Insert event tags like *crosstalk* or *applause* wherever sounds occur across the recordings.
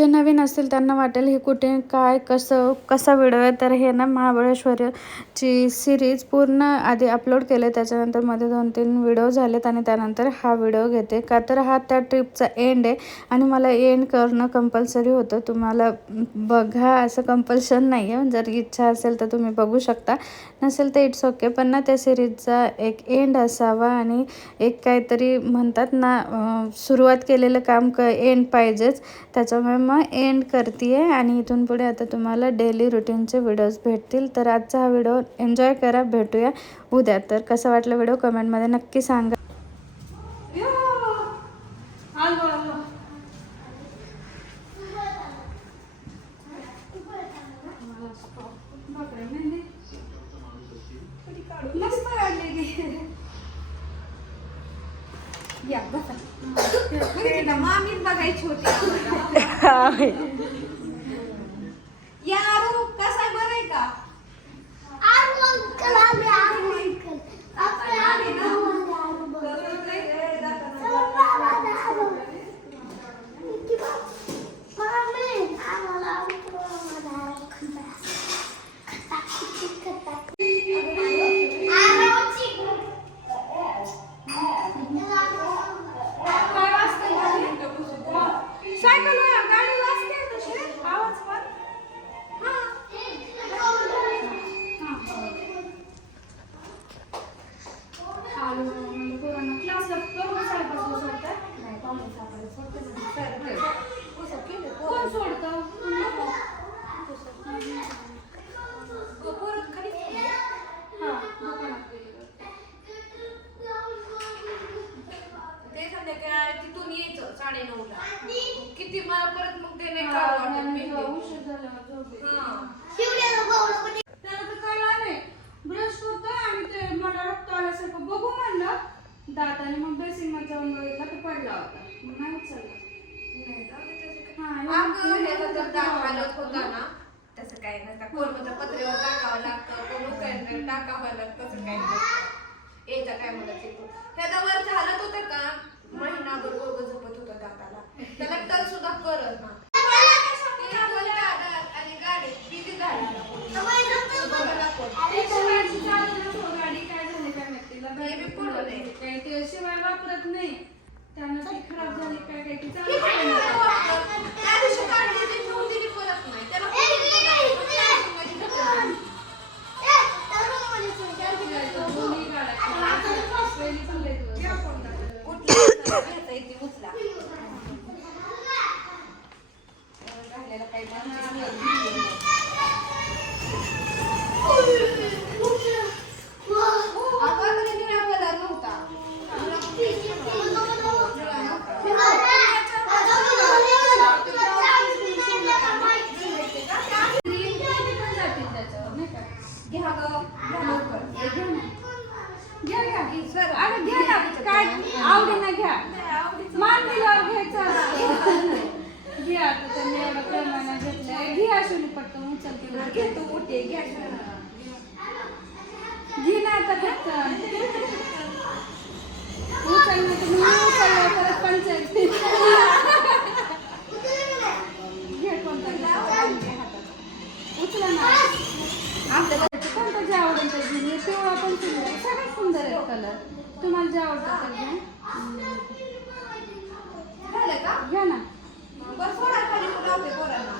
जे नवीन असतील त्यांना वाटेल हे कुठे काय कसं कसा व्हिडिओ आहे? तर हे ना महाबळेश्वरची सिरीज पूर्ण आधी अपलोड केले. त्याच्यानंतरमध्ये दोन तीन व्हिडिओ झालेत आणि त्यानंतर हा व्हिडिओ घेते. का तर हा त्या ट्रिपचा एंड आहे. आणि मला एंड करणं कंपल्सरी होतं. तुम्हाला बघा असं कंपल्शन नाही आहे जर इच्छा असेल तर तुम्ही बघू शकता. नसेल तर इट्स ओके पण ना त्या सिरीजचा एक एंड असावा आणि एक काहीतरी म्हणतात ना सुरुवात केलेलं काम क एंड पाहिजेच. त्याच्यामुळे मग एंड करते आहे आणि इथून पुढे आता तुम्हाला डेली रुटीनचे व्हिडिओज भेटतील. तर आजचा हा व्हिडिओ एन्जॉय करा भेटूया उद्या. तर कसा वाटला व्हिडिओ कमेंटमध्ये नक्की सांगा मस्त वाटली या बसा. *laughs* मामीच बघायची होती *laughs* आम्हाला. या आरू कसा आहे बरं आहे का काय वाजतंय गाडी? सायकल वा- गाडी वाजते तशी आवाज पण हा. आलो म्हणजे पोरांना क्लासला बरोबर साडेपाचला सोडतात? कोण सोडतं? हा, दुकानात गेली. ते संध्याकाळ तिथून यायचं साडे ला किती मला परत मग ते नाही हा, काढू वाटत आणि मेहंदी. उशीर झाल्यावर झोप येते. हा. त्याला तर काय नाही ब्रश करतोय आणि ते मला रक्त आल्यासारखं बघू म्हणलं दात आणि मग बेसिंगमध्ये जाऊन बघितला तर पडला होता मग नाही उचलला नाही जाऊ दे त्याचे हा, काय. एवढं अगं, ह्याला जर दाग हा. आलं होता ना काही नसतं कोण म्हणतं पत्र्यावर टाकावं लागतं कोण उकळण्यावर टाकावं लागतं तसं काही नसतं यायचा काय म्हणत येतो ह्याचा वर झालत होतं का? महिनाभर गोग झोपत होतं दाताला. त्याला टच सुद्धा करत ना. आणि गाडी काय झाली काय हे. काय शिवाय वापरत नाही त्यानं ती खराब झाली काय काय ती चालू नाही. त्या दिवशी काढली ती ठेवून दिली परत नाही त्याला दोन्ही गाड्या पहिली पण लई दिवस. कुठली येते उचला राहिलेला काही माहितीच नाही. अगं, तरी निळा कलर नव्हता. क्रीम किती पण जातील त्याच्यावर नाही का घ्या गं, घ्या लवकर. घ्या घ्या अरे घ्या ना काय आवडीनं घ्या मान दिल्यावर घ्यायचं असतं. घ्या आता त्यांनी एवढं प्रमाणात घेतलंय घ्या अश्विनी पटकन उचलते घे तू मोठी, घ्या. घे ना आता पटकन उचललं तर मी उचललं परत पंचायत घे कोणता घे. उचला ना आपल्याला कोणता जे आवडेल ते घेऊन ये. पिवळा पण सुंदर आहे. सगळ्यात सुंदर आहे कलर. तुम्हाला जे आवडतं ते घ्या. झालं का? घ्या ना. बरं, सोडा खाली, मग लावते पोरांना.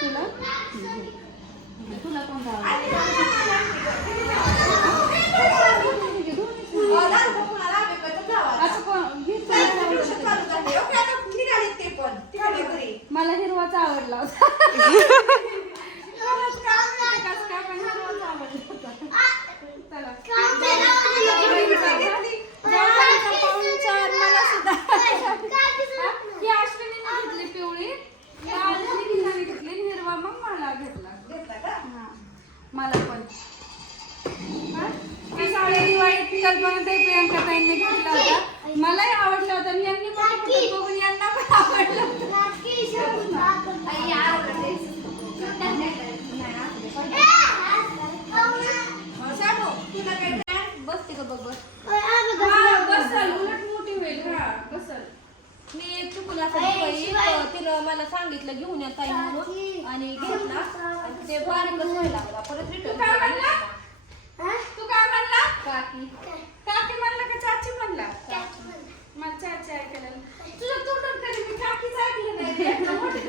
तुला? तुला कोणता आवडतं? अं, दारू पुन्हा लावे, *laughs* पण तो जावा. असं कोण घे तुला चालतं, आवडतं ट्युशन ते. चालू झाली. ओके, आता निघालीत ते पण. तिकडे घरी. मला हिरवाच आवडला होता हिरवाच का आवडला कसं काय पण हिरवाच आवडला होता चला जाऊबाईचा पाहुणचार मला सुद्धा ही अश्विनीने घेतली पिवळी लालची गीताने घेतली आणि हिरवा मग मला घेतला घेतला का? हा. मला पण हा? ती साडी दिवाळीत कल्पना ताई प्रियंका ताईंनी घेतला होता मलाही आवडला होता आणि यांनी पण कुठं बघून यांना पण आवडला होता आई, आवडलं ते. मग शामू, तुला काय brand बसते का बघ बघ. हा, बसल उलट मोठी होईल हा बसल मी चुकून असं दिवाळीत, तिनं मला मला सांगितलं घेऊन या ताई म्हणून आणि घेतला आणि ते बारीकच व्हायला लागला परत रिटर्न काय म्हणला? तू काय म्हणला काकी काकी म्हणला का चाची म्हणला मला चाची ऐकायला तुझं तोंडात कधी मी काकीच ऐकलं नाही एकदा मोठीने बोलतात. बोलतो ना काकी इकडे आल्यावर माझ्यासमोर सुद्धा नाही कधी मी आलेलीच ऐकते काय म्हणतो होय. बोलतो हाताने खातो माझ्या हा. अरे पिल्या आम्हीच निघालो तर तू दिसतंय काकी बाबा. निघाली. आम्हाला लांब जायचंय ना पिल्या आम्ही आता घाला बरं सावली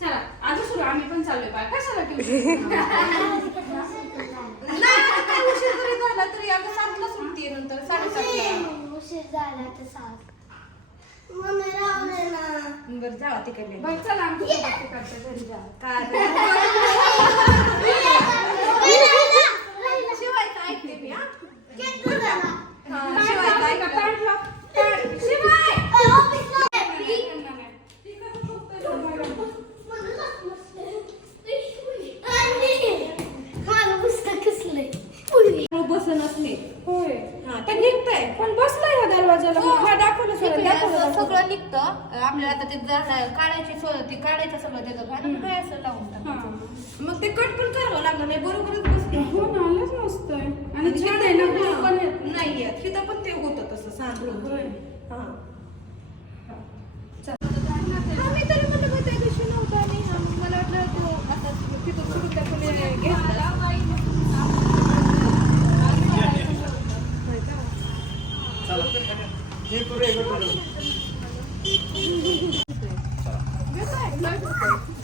चला आधी सुरू. आम्ही पण चाललोय बाय कशाला आता उशीर जरी झाला तरी अगं सातला सुट्टी आहे नंतर साडेसातला बरं जावा तिकडे बघ चला आमच्यासोबत तिकडच्या घरी जा काय *laughs* शिवायचं ऐकते मी हा हा, शिवायचं ऐकते बसनच नाही होय हा ते निघतंय पण बसलाय ह्या दरवाजाला मग हा दाखवलं सगळं इकडे दाखवलं असं दाखवलं. सगळं निघतं आपल्याला आता ते झाड काढायची सोय ती काढायचं सगळं त्याचं घालून काय असं लावून हा. टाकायचं. मग ते कट पण करावं लागलं नाही बरोबरच बसलं हो ना आलंच मस्त आहे आणि छान आहे ना फुलं पण आहेत. नाही येत हिथं पण ते होतं तसं सांगून होय. हा हा, मी तरी म्हणलं मग त्या दिवशी नव्हतं आणि हा, मला वाटलं तो आता तिथं सुरू त्या कोणी घेतला होय का? त्याला आधी झोपत डोळे आले तर तरी. आम्ही ओळखीची नाही तर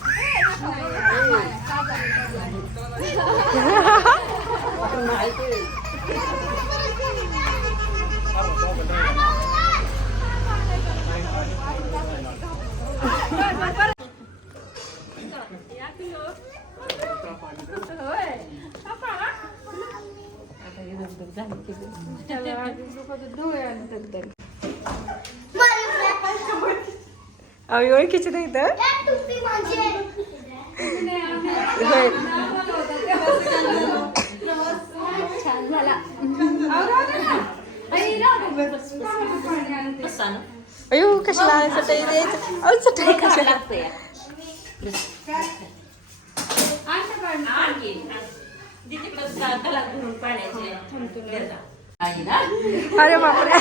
नाही, आम्ही होय. नावाला होता तेव्हा छान झाला अहो, राहू दे ना. आई, राहू दे. कामाचं पाणी आणते. अयो कशाला चटई द्यायचं. अहो चटई कशाला? पाणी. अरे बापरे.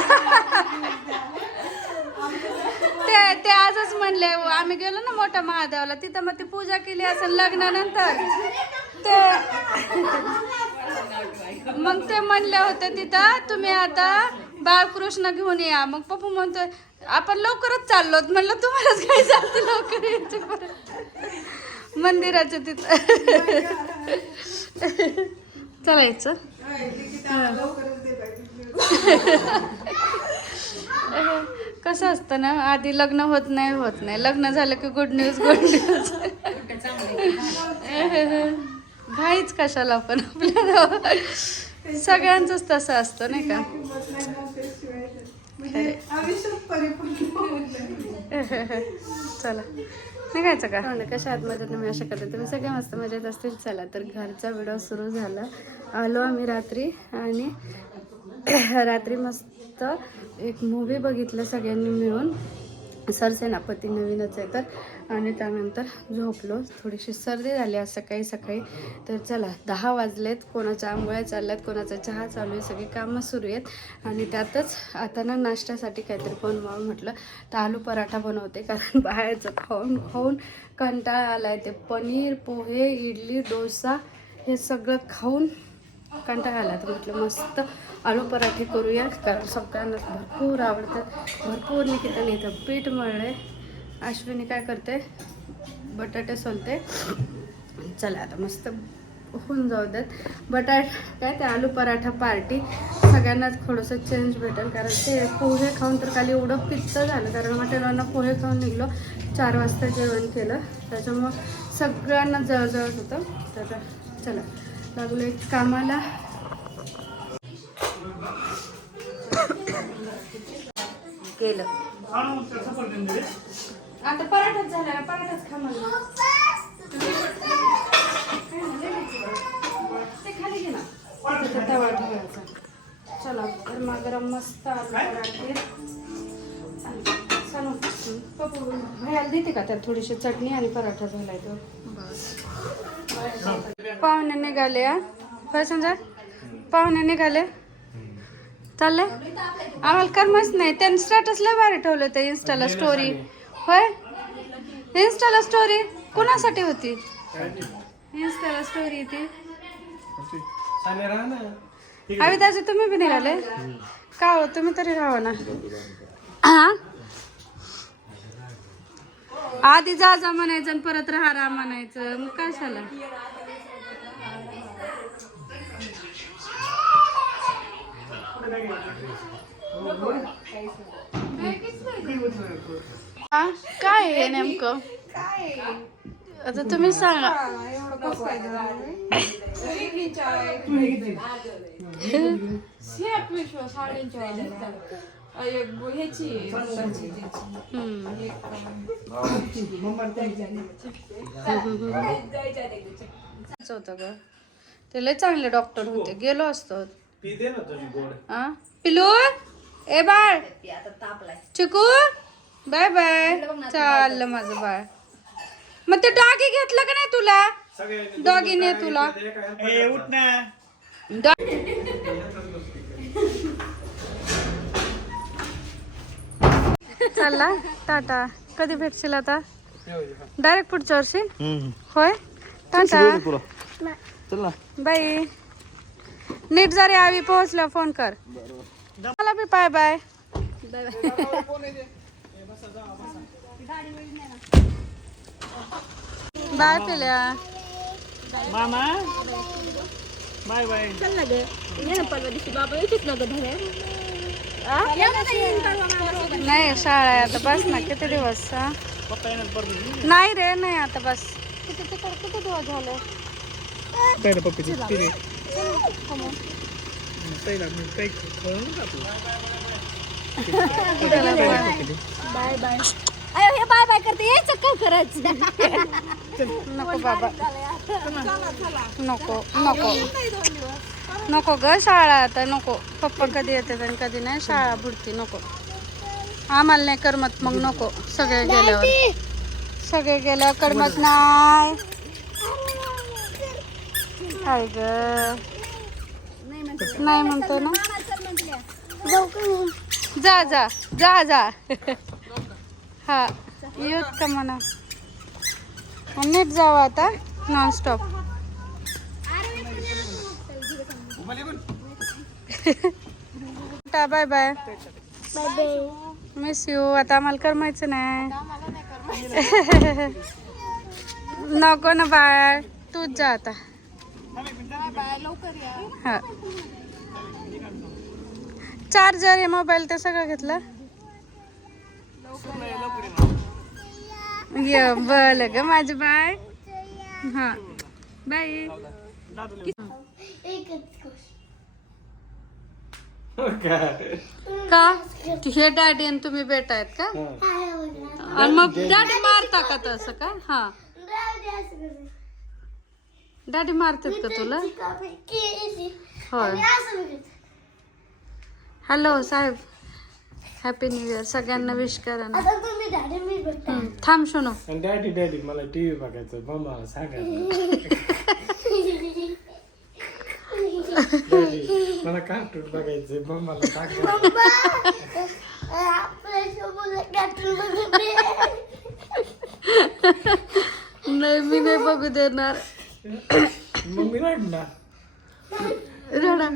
ते ते आजच म्हणले आम्ही गेलो ना मोठ्या महादेवाला तिथं मग ती पूजा केली असेल लग्नानंतर. ते मग ते म्हणले होते तिथं तुम्ही आता बाळकृष्ण घेऊन या. मग पप्पू म्हणतोय आपण लवकरच चाललो. म्हणलं तुम्हालाच काय जाते लवकर यायचं परत? मंदिराचं तिथं. चालायचं *laughs* कसं असतं ना आधी लग्न होत नाही होत नाही. लग्न झालं की गुड न्यूज गुड न्यूज घाईच कशाला पण आपल्याला. सगळ्यांचंच तसं असतं नाही का? *laughs* चला. निघायचं का? हो कशा आत मजेत मी अशा करता. तुम्ही सगळे मस्त मजेत असतील? चला तर घरचा व्हिडिओ सुरू झाला. आलो आम्ही रात्री आणि *coughs* रात्री मस्त एक मूवी बघितलं सगळ्यांनी मिळून. सरसेनापती नवीनच आहे तर. आणि त्यानंतर झोपलो. थोडीशी सर्दी झाली आज सकाळी सकाळी. तर चला दहा वाजलेत. कोणाच्या आंघोळ्या चालल्यात कोणाचा चहा चालू आहे सगळी कामं सुरू आहेत. आणि त्यातच आता ना नाश्त्यासाठी काहीतरी बनवावं म्हटलं. तर आलू पराठा बनवते कारण बाहेरचं खाऊन खाऊन कंटाळा आला आहे ते पनीर पोहे इडली डोसा हे सगळं खाऊन कंटाळा आला तर म्हटलं मस्त आलू पराठे करूया. कारण सगळ्यांना भरपूर आवडतात. भरपूर निकिताने इथं पीठ मळले अश्विनी काय करते? बटाटे सोलते. चला आता मस्त होऊन जाऊ देत. बटाटा काय ते आलू पराठा पार्टी. सगळ्यांनाच थोडंसं चेंज भेटेल. कारण ते पोहे खाऊन तर खाली एवढं पित्त झालं. कारण हॉटेलांना पोहे खाऊन निघलो. चार वाजता जेवण केलं. त्याच्यामुळं सगळ्यांना जळजळत होतं. तर चला. लागलो एक कामाला. केलं. आता पराठाच झाला पराठाच खा ते खाली घे ना. तवा ठेवायचा. चला गरमा गरम मस्त आलू पराठे. चला पप्पू भयाला देते का त्यात थोडीशी चटणी आणि पराठा झालाय तो? पाहुणे निघाले हा? होय संजय? पाहुणे निघाले? चालले? आम्हाला करमच नाही. त्यांनी स्टेटस लय भारी ठेवलं ते इन्स्टाला स्टोरी होय? इन्स्टाला स्टोरी कोणासाठी होती? इन्स्टाला स्टोरी ती. अవి त्याचे तुम्ही बी निघाले? का हो? तुम्ही तरी राहा ना. हा? आधी जा जा म्हणायचं आणि परत राहा राहा म्हणायचं. मग काय झालं हा काय आहे नेमकं? आता तुम्ही सांगा. हम्म. होतं ग ते लय चांगले डॉक्टर होते. गेलो असतो. हा? पिलू? ए बाळ. चिकू? Bye bye. चाललं माझं बाळ. मग ते डॉगी घेतलं का नाही तुला? डॉगीने तुला. चालला टाटा. कधी भेटशील आता? डायरेक्ट पुढच्या वर्षी? होय? टाटा. चल ना. बाय नीट जरी आवी पोहोचल्या फोन कर. मला बी बाय बाय बाय पिल्या. मामा. बाय बाय नाही शाळा आहे आता बस ना किती दिवस हा? पप्पा नाही रे नाही आता बस. किती दिवस झाले? पिले पहिला मी काही कळून चला, bye. नको बाबा नको नको नको ग शाळा आता नको पप्पा कधी येतात आणि कधी नाही शाळा बुडती नको आम्हाला नाही करमत मग नको सगळे गेल्यावर सगळे गेल्यावर करमत नाही काय ग. नाही म्हणतो ना? जा जा जा जा. हा येऊत का म्हणा? नीट जावं आता nonstop bye bye. Miss you आता आम्हाला करमायचं नाही. नको ना बाळ. तूच जा आता. हा. चार्जर आहे मोबाईल ते सगळं घेतलं. ये बल ग माझे बाय. हा. बाय. का? हे डॅडी आणि तुम्ही बेटा आहेत का? आणि मग डॅडी मारता का तसं का? हा. डॅडी मारतात का तुला? होय. हॅलो साहेब. हॅपी न्यू इयर सगळ्यांना विश करा ना. हम्म, थांब शोनो. डॅडी डॅडी मला टीव्ही बघायचं मम्मा सांगा. डॅडी मला कार्टून बघायचं मम्माला सांगा. नाही मी नाही बघू देणार. मम्मी राड ना रडा.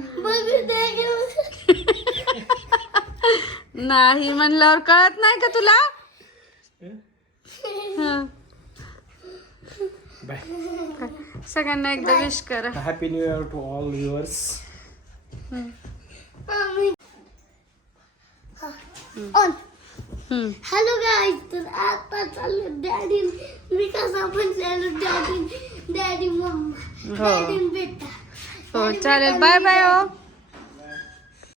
नाही म्हणल्यावर कळत नाही का तुला? हं. बाय. सगळ्यांना एकदा विश करा. Happy new year to all viewers hmm. Hello guys तर आता चाललो डॅडी मी कसा म्हणलेलो डॅडी डॅडी मम्मा हो डॅडी बेटा हो चालेल बाय बाय हो